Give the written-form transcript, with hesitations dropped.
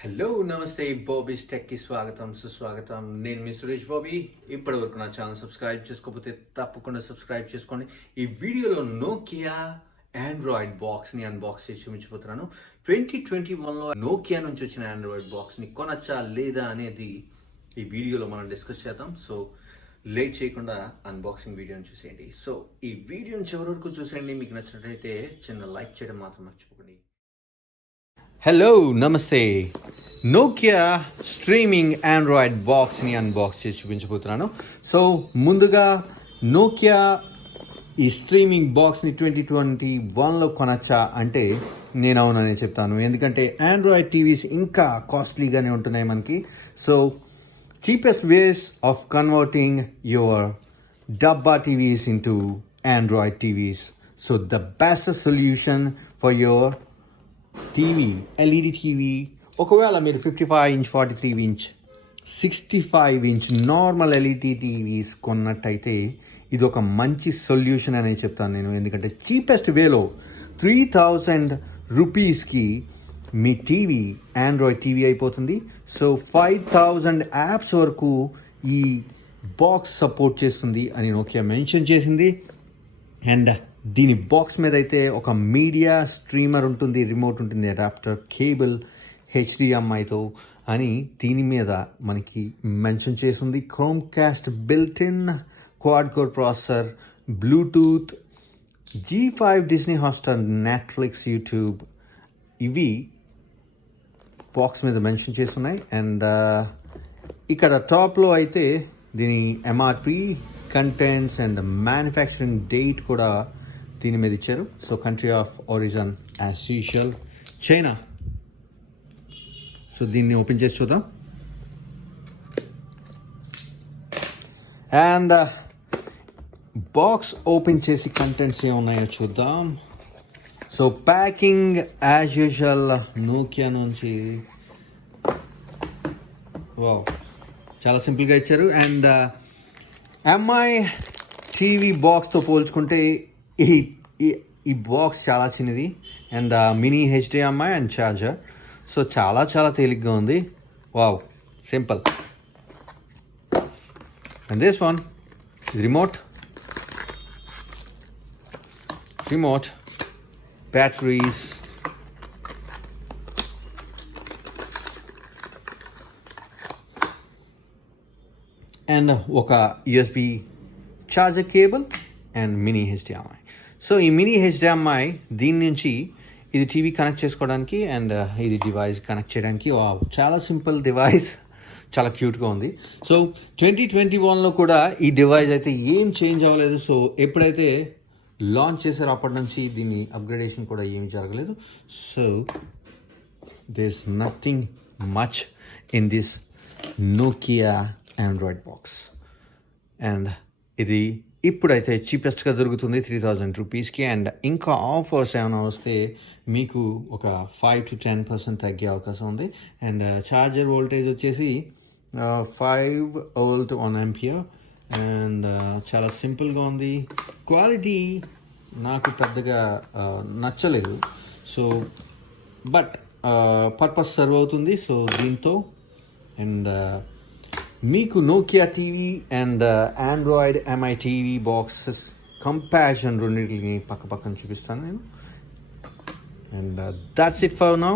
Hello నమస్తే bobbystechకి స్వాగతం సుస్వాగతం. నేను మీ సురేష్ బాబీ. ఇప్పటి వరకు నా ఛానల్ సబ్స్క్రైబ్ చేసుకోకపోతే తప్పకుండా సబ్స్క్రైబ్ చేసుకోండి. ఈ వీడియోలో నోకియా ఆండ్రాయిడ్ బాక్స్ని అన్బాక్స్ చేసి చూపించబోతున్నాను. 2021లో నోకియా నుంచి వచ్చిన ఆండ్రాయిడ్ బాక్స్ని కొనచ్చా లేదా అనేది ఈ వీడియోలో మనం డిస్కస్ చేద్దాం. సో లేట్ చేయకుండా అన్బాక్సింగ్ వీడియోని చూసేయండి. సో ఈ వీడియోని చివరి వరకు చూసేయండి. మీకు నచ్చినట్లయితే చిన్న లైక్ చేయడం మాత్రం మర్చిపోకండి. హలో నమస్తే. నోకియా స్ట్రీమింగ్ ఆండ్రాయిడ్ బాక్స్ని అన్బాక్స్ చేసి చూపించబోతున్నాను. సో ముందుగా నోకియా ఈ స్ట్రీమింగ్ బాక్స్ని 2021లో కొనచ్చా అంటే నేను అవునని చెప్తాను. ఎందుకంటే ఆండ్రాయిడ్ టీవీస్ ఇంకా కాస్ట్లీగానే ఉంటున్నాయి మనకి. So cheapest ways of converting your డబ్బా TVs into Android TVs. So the best solution for your TV, LED TV, ఒకవేళ మీరు 55 inch, 43 inch, 65 inch normal LED TVs కొన్నట్టయితే ఇది ఒక మంచి సొల్యూషన్ అని చెప్తాను నేను. ఎందుకంటే చీపెస్ట్ వేలో 3000 రూపీస్కి మీ టీవీ ఆండ్రాయిడ్ టీవీ అయిపోతుంది. సో 5000 యాప్స్ వరకు ఈ బాక్స్ సపోర్ట్ చేస్తుంది అని నోకియా మెన్షన్ చేసింది. అండ్ దీని బాక్స్ మీద అయితే ఒక మీడియా స్ట్రీమర్ ఉంటుంది, రిమోట్ ఉంటుంది, అడాప్టర్, కేబుల్, HDMIతో అని దీని మీద మనకి మెన్షన్ చేసింది. Chrome cost, built in quad core processor, Bluetooth, G5 Disney Hotstar, Netflix, YouTube ఇవి బాక్స్ మీద మెన్షన్ చేస్తున్నాయి. అండ్ ఇక్కడ టాప్లో అయితే దీని MRP, contents and manufacturing date కూడా దీని మీద ఇచ్చారు. So country of origin as usual China. So దీన్ని ఓపెన్ చేసి చూద్దాం. అండ్ బాక్స్ ఓపెన్ చేసి కంటెంట్స్ ఏమున్నాయో చూద్దాం. So packing as usual Nokia నుంచి వావ్ చాలా సింపుల్గా ఇచ్చారు. అండ్ ఎంఐ టీవీ బాక్స్తో పోల్చుకుంటే ఈ బాక్స్ చాలా చిన్నది. And mini HDMI and charger. So చాలా తేలిగ్గా ఉంది. Wow, simple. And this one remote, batteries, and ఒక USB charger cable and mini HDMI. So ఈ మినీ HDMI దీని నుంచి ఇది టీవీ కనెక్ట్ చేసుకోవడానికి అండ్ ఇది డివైస్ కనెక్ట్ చేయడానికి. చాలా సింపుల్ డివైస్, చాలా క్యూట్గా ఉంది. సో 2021లో కూడా ఈ డివైస్ అయితే ఏం చేంజ్ అవ్వలేదు. సో ఎప్పుడైతే లాంచ్ చేశారో అప్పటి నుంచి దీని అప్గ్రేడేషన్ కూడా ఏమి జరగలేదు. So there is nothing much in this Nokia Android box. And ఇది ఇప్పుడైతే చీపెస్ట్గా దొరుకుతుంది 3000 రూపీస్కి. అండ్ ఇంకా ఆఫర్స్ ఏమైనా వస్తే మీకు ఒక 5 to 10% తగ్గే అవకాశం ఉంది. అండ్ ఛార్జర్ వోల్టేజ్ వచ్చేసి 5 వోల్ట్ 1 ఆంపియర్. అండ్ చాలా సింపుల్గా ఉంది. క్వాలిటీ నాకు పెద్దగా నచ్చలేదు. సో బట్ పర్పస్ సర్వ్ అవుతుంది. సో దీంతో అండ్ మీకు Nokia TV and Android MI TV boxes comparison రెండింటిని పక్కన చూపిస్తాను నేను. And that's it for now.